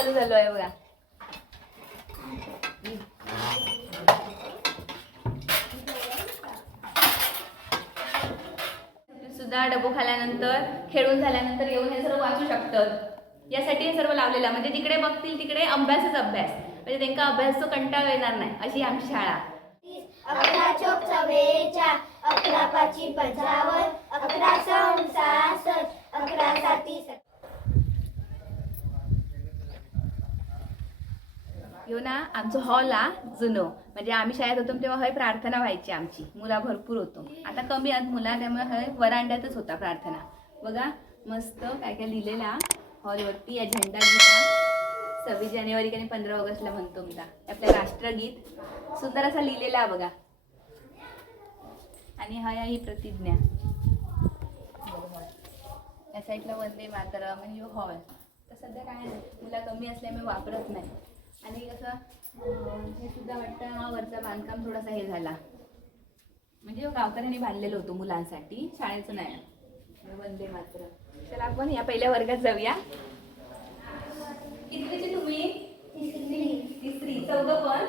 चालू झालो आहे बघा. सुद्धा डबो खाल्यानंतर खेळून झाल्यानंतर येऊन हे सर्व वाचू शकतात. यासाठी हे सर्व लावलेलं म्हणजे तिकडे बघतील तिकडे अभ्यासच अभ्यास. म्हणजे त्यांना अभ्यास तो कंटाळ येणार नाही अशी आमची शाळा. अकरा चौक चव्वेचाळ अकरा पाची पंचावन्न अकरा सहा अकरा साती ह्यो ना आमचं हॉल आ जुनो. म्हणजे आम्ही शाळेत होतो तेव्हा हय प्रार्थना व्हायची आमची. मुला भरपूर होतो. आता कमी आहेत मुला त्यामुळे हय वरांड्यातच होता प्रार्थना. बघा मस्त काय काय लिहिलेला हॉलवरती या झेंडा गीता सव्वीस जानेवारी आणि पंधरा ऑगस्टला म्हणतो मी आपलं राष्ट्रगीत. सुंदर असा लिहिलेला बघा. आणि हा ही प्रतिज्ञा. या साईडला वंदे मातरम आणि हॉल. तर सध्या काय नाही. मुला कमी असल्यामुळे वापरत नाही. आणि कसं हे सुद्धा वाटतं हा वरचा बांधकाम थोडासा हे झाला. म्हणजे गावकऱ्यांनी बांधलेलं होतं मुलांसाठी शाळेचं नाही. वंदे मात्र चला आपण या पहिल्या वर्गात जाऊया. कितवीची तुम्ही? तिसरी. चौघं पण?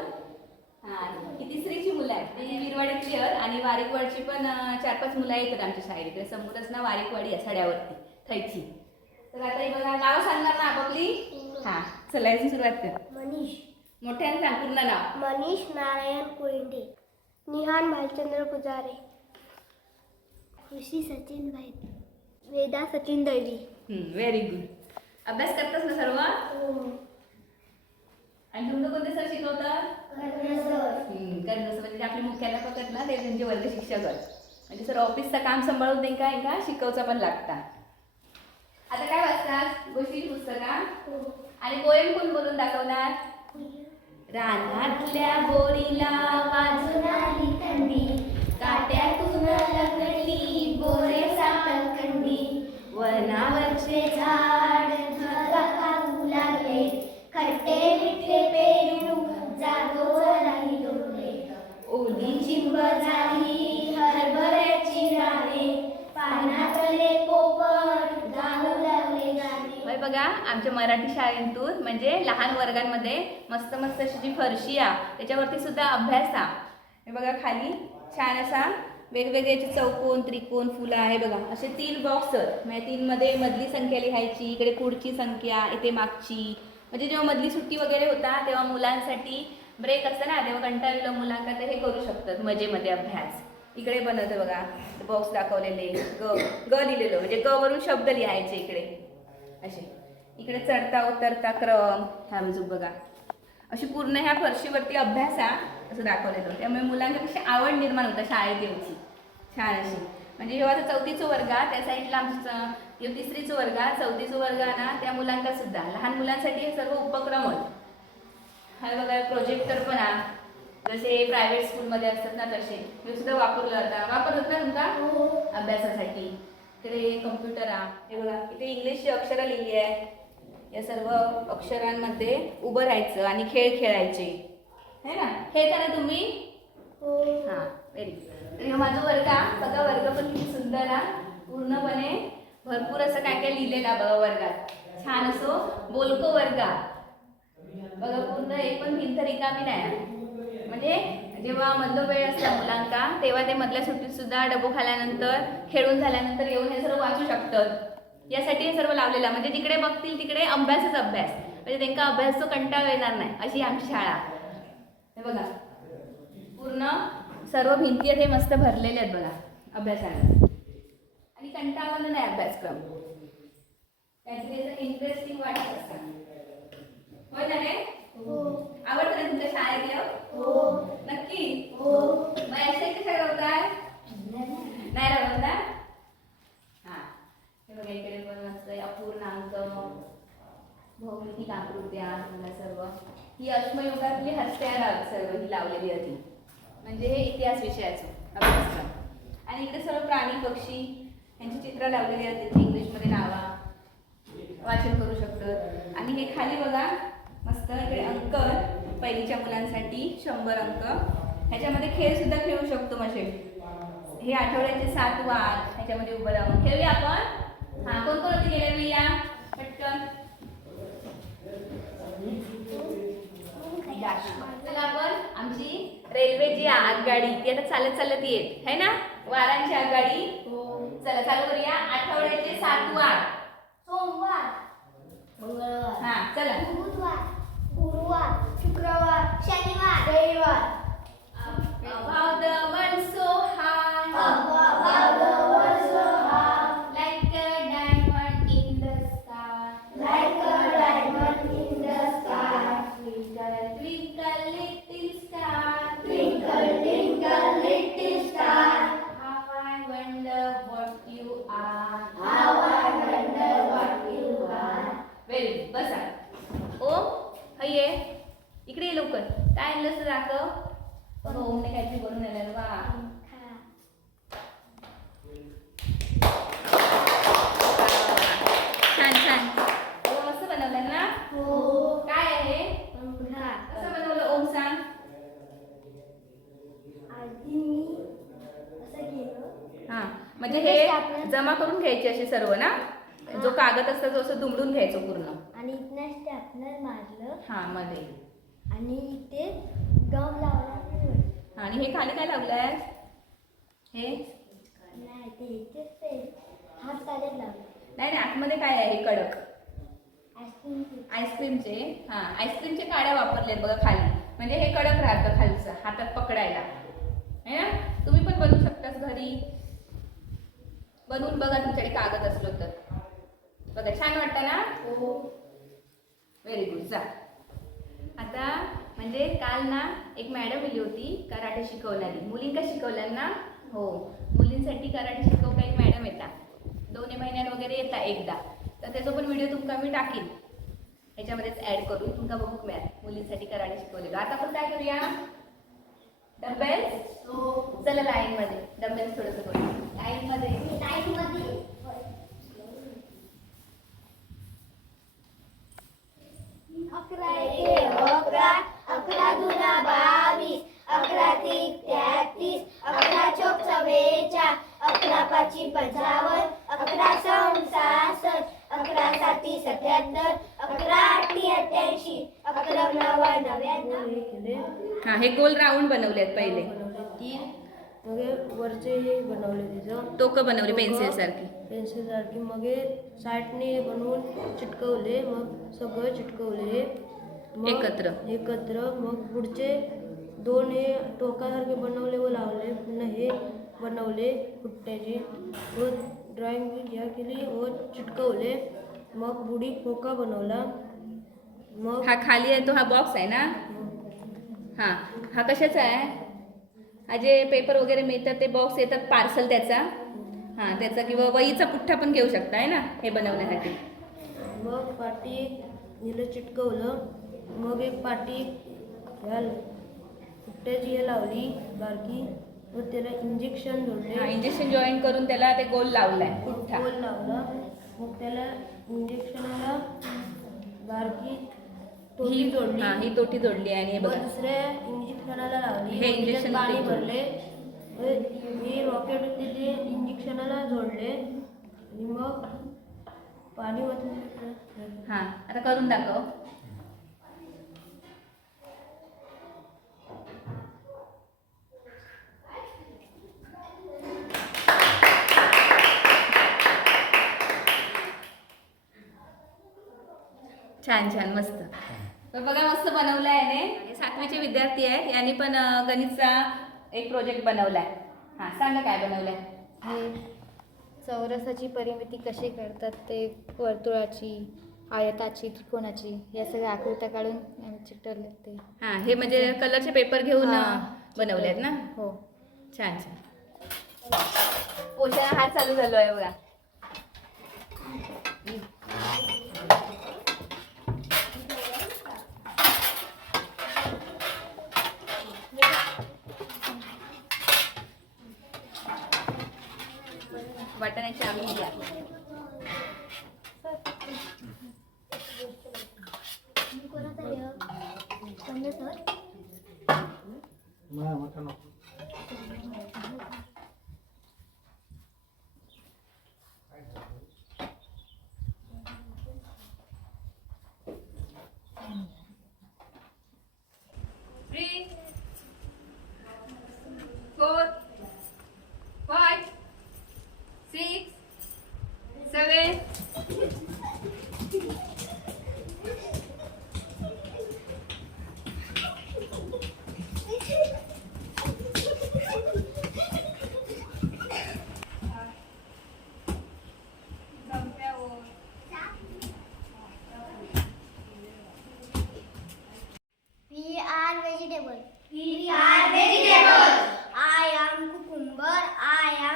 हा तिसरीची मुलं आहेत? ती विरवाडी क्लिअर आणि वारेकवाडची पण चार पाच मुलं येतात आमच्या शाळेत. इकडे समोरच ना वारेकवाडी आहे सड्यावरती थैची. तर आता ही बघा नावं सांगणार ना आपापली हा चला याची सुरुवात कर. मनीष. मोठ्याने सांग पूर्ण नाव. मनीष नारायण कोयंडे निहान भालचंद्र पुजारे. ऋषी सचिन भाई. वेदा सचिन दैवी व्हेरी गुड अभ्यास करतास ना सर्व? आणि तुमचं कोणते सर शिकवतात? हम्म, कारण जसं म्हणजे आपले मुख्याध्यापक आहेत ना ते त्यांचे वर्ग शिक्षक आहेत. म्हणजे सर ऑफिसचं काम सांभाळून त्यांना एका शिकवचा पण लागता. आता काय वाचतात गोष्टी पुस्तका आणि पोएम कोण बोलून दाखवणार? रानातल्या बोरीला वाजून आली थंडी काट्यातून लग्नली बोरे साखरखंडी वनावरचे झाड आमच्या मराठी शाळेतून म्हणजे लहान वर्गांमध्ये मस्त मस्त अशी जी फरशी आ त्याच्यावरती सुद्धा अभ्यास हा हे बघा खाली छान असा वेगवेगळे जे चौकोन त्रिकोण फुलं आहे बघा. असे तीन बॉक्स आहेत म्हणजे तीनमध्ये मधली संख्या लिहायची इकडे पुढची संख्या इथे मागची. म्हणजे जेव्हा मधली सुट्टी वगैरे होता तेव्हा मुलांसाठी ब्रेक असतं ना तेव्हा कंटाळलेलं मुलांना तर हे करू शकतात मजेमध्ये अभ्यास. इकडे बनवतं बघा बॉक्स दाखवलेले ग ग लिहिलेलं म्हणजे ग वरून शब्द लिहायचे इकडे. असे. इकडे चढता उतरता क्रम. हा बाजू बघा. अशी पूर्ण ह्या फरशीवरती अभ्यास हा असं दाखवलेलं त्यामुळे मुलांना कशी आवड निर्माण होतं शाळेत येऊची. छान अशी. म्हणजे जेव्हा आता चौथीचं वर्ग हा, त्या साईडला आमचं जेव्हा तिसरीचं वर्ग हा, चौथीचं वर्ग हा ना त्या मुलांका सुद्धा लहान मुलांसाठी हे सर्व उपक्रम आहेत हा बघा प्रोजेक्टर पण हा. जसे प्रायव्हेट स्कूलमध्ये असतात ना तसे. हे सुद्धा वापरलं जातं वापरतात ना तुमचा? अभ्यासासाठी. इकडे कम्प्युटर हा. हे बघा इथे इंग्लिशची अक्षरं लिहिली आहे. या सर्व अक्षरांमध्ये उभं राहायचं आणि खेळ खेळायचे. है ना? खेळता ना तुम्ही. हां. व्हेरी गुड माझा वर्ग हा. बघा वर्ग पण किती सुंदर हा. पूर्णपणे भरपूर असं काय काय लिहिलेलं आहे बघा वर्गात. छान असो बोलको वर्ग हा. बघा पूर्ण एक पण भिंत रिकामी नाही म्हणजे जेव्हा मधलं वेळ असला मुलांका तेव्हा ते मधल्या सुट्टीत सुद्धा डबो खाल्यानंतर खेळून झाल्यानंतर येऊन हे सर्व वाचू शकतात. यासाठी हे सर्व लावलेलं म्हणजे जिकडे बघतील तिकडे अभ्यासच अभ्यास. म्हणजे त्यांना अभ्यासचं कंटाळा येणार नाही. अशी आमची शाळा. हे बघा. पूर्ण सर्व भिंती आहेत हे मस्त भरलेले आहेत बघा अभ्यासाला आणि कंटाळवाला नाही अभ्यासक्रम. काहीतरी इंटरेस्टिंग वाटत असतं होय ना रे आवडतं ना तुमच्या शाळेत येऊ? नक्की मग याच्या कशा रवताय नाही रवता हा हे बघा इकडे पण मस्त अपूर्णांक भौमितिक आकृत्या मला सर्व ही अश्मयुगातली हत्यार सर्व ही लावलेली होती. म्हणजे हे इतिहास विषयाचं अभ्यासक्रम. आणि इकडे सर्व प्राणी पक्षी यांची चित्र लावलेली आहेत. त्यांची इंग्लिशमध्ये नावा वाचन करू शकतो. आणि हे खाली बघा मस्त इकडे अंक पहिलीच्या मुलांसाठी शंभर अंक. ह्याच्यामध्ये खेळ सुद्धा खेळू शकतो म्हणजे हे आठवड्याचे सात वार ह्याच्यामध्ये उभं राहून. खेळूया आपण? हा कोण कोण होते गेले या? पटकन. दाखवा चला आपण आमची रेल्वे जी आहे, आगगाडी ती आता चालत चालत येत है ना? वारांची आगगाडी. चला चालू करूया. आठवड्याचे सात वार सोमवार. मंगळवार. हा चला. बुधवार. गुरुवार. शुक्रवार. शनिवार. रविवार. Above the so high, सर्व ना? जो कागद असतो तो असं दुमडून घ्यायचो पूर्ण. आणि इथनं स्टॅपनर मारलं. हा मध्ये. आणि इथे गम लावला आणि हे खाली काय लावलंय? हे? नाही ते हात लावलं. नाही नाही आतमध्ये काय आहे? हे कडक. आईस्क्रीम आईस्क्रीमचे? हा आईस्क्रीमचे काड्या वापरलेत बघा खाली. म्हणजे हे कडक राहतं खालचं हातात पकडायला. है ना? तुम्ही पण बनवू शकतास घरी. बनवून बघा तुमच्याकडे कागद असलो तर. बघा छान वाटतं ना? व्हेरी गुड जा. आता म्हणजे काल ना एक मॅडम आली होती कराटे शिकवणारी. मुलींका शिकवल्या ना? हो. मुलींसाठी कराटे शिकवता एक मॅडम येतात दोन्ही महिन्यात वगैरे येतात एकदा. तर त्याचा पण व्हिडिओ तुमका मी टाकीन. ह्याच्यामध्येच ऍड करून तुमका बघूक मिळाल. मुलींसाठी कराटे शिकवलेलं. आता आपण काय करूया? डबेल्स चला लाईन मध्ये. डबेल्स थोडस करू लाईन मध्ये. लाईन मध्ये अकरा एके अकरा अकरा दुना बावीस अकरा तीन तेहतीस अकरा चौक चव्वेचाळ अकरा पाची पंचावन्न अकरा सम सहासष्ट अकरा साती सत्याहत्तर अकरा आठी अठ्ठ्याऐंशी अकरा नव्वा नव्याण्णव. हे हा गोल राऊंड पहिले. बनवले तीन. मग हे वरचे हे बनवले त्याचं टोकं बनवली पेन्सिल सारखी. पेन्सिल सारखी. मग हे साईडने बनवून चिटकवले मग सगळं चिटकवले मग एकत्र. एकत्र. मग पुढचे दोन हे टोकासारखे बनवले व लावले. पुन्हा हे बनवले फुट्ट्याचे व ड्रॉइंग या केली व चिटकवले. मग बुडी खोका बनवला. मग हा खाली आहे तो हा बॉक्स आहे ना? हा हा कशाचा आहे? हा जे पेपर वगैरे मिळतात ते बॉक्स येतात पार्सल त्याचा. हा त्याचा किंवा वहीचा पुठ्ठा पण घेऊ शकता आहे ना? हे बनवण्यासाठी. मग पाटी हिला चिटकवलं. मग एक पाटी ह्या फुट्ट्याची हे लावली बारकी? व त्याला इंजेक्शन हा जोडले इंजेक्शन जॉईन करून त्याला ते गोल लावलाय पुठ्ठा. गोल लावला. मग त्याला इंजेक्शनाला बारकी ही जोडली हा ही तोटी जोडली आणि हे बघा. दुसऱ्या इंजेक्शनाला लावली. हे इंजेक्शन पाणी ते भरले. हे रॉकेट होते ते इंजेक्शनाला जोडले. आणि मग पाणी ओतलं हा आता करून दाखव. छान छान मस्त. तर बघा मस्त बनवलं आहे याने. हे सातवीचे विद्यार्थी आहेत. यांनी पण गणितचा एक प्रोजेक्ट बनवलाय. हा सांगा काय बनवलाय? हे चौरसाची परिमिती कशी करतात ते वर्तुळाची आयताची त्रिकोणाची या सगळ्या आकृत्या काढून चिकटवले ते हा हे म्हणजे कलरचे पेपर घेऊन हा, बनवले आहेत ना? हो. छान छान. पोषण हात चालू झालो आहे बघा. वाटाण्याची आम्ही घ्या. कोणाचा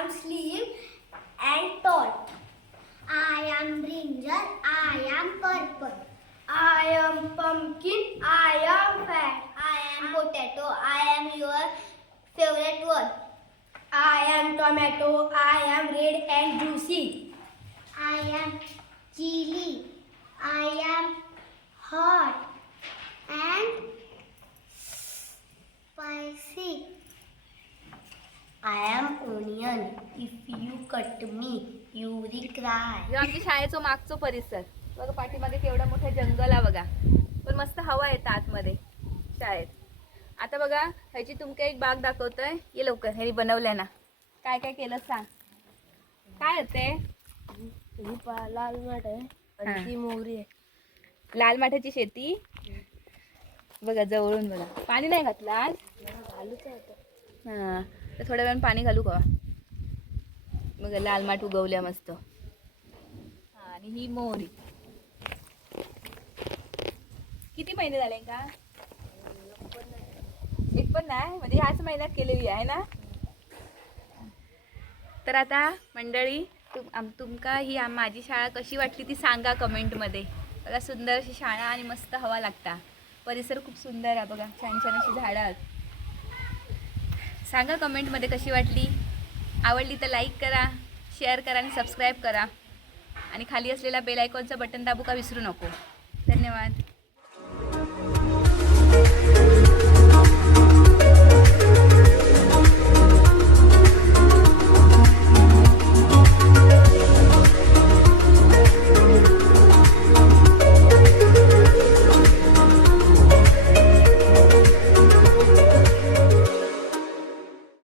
am slim and tall. I am ginger. I am purple. I am pumpkin, I am fat. I am potato, I am your favorite word. I am tomato, I am red and juicy. I am chili, I am hot. जो आमच्या शाळेचा मागचो परिसर. बघा पाठीमागे केवढा मोठा जंगल आहे बघा. पण मस्त हवा येतं आतमध्ये शाळेत. आता बघा ह्याची तुमका एक बाग दाखवतोय. ये लवकर ह्यानी बनवल्या ना. काय काय केलं सांग. काय होते ही लाल माठ आहे हा. आणि ती मोहरी आहे. लाल माठाची शेती? बघा जवळून बघा. पाणी नाही घातलं आज? घालूच हां. तर थोड्या वेळानं पाणी घालू का? बघा लाल माठ उगवल्या मस्त. हां आणि ही मोहरी. किती महिने झाले का? एक पण नाही म्हणजे ह्याच महिन्यात केलेली आहे ना? तर आता मंडळी तुम आम तुमका ही आम माझी शाळा कशी वाटली ती सांगा कमेंटमध्ये. बघा सुंदर अशी शाळा आणि मस्त हवा लागता. परिसर खूप सुंदर आहे बघा छान छान अशी झाडं आहेत. सांगा कमेंटमध्ये कशी वाटली. आवडली तर लाईक करा शेअर करा आणि सबस्क्राईब करा. आणि खाली असलेला बेल आयकॉनचं बटन दाबू का विसरू नको. धन्यवाद.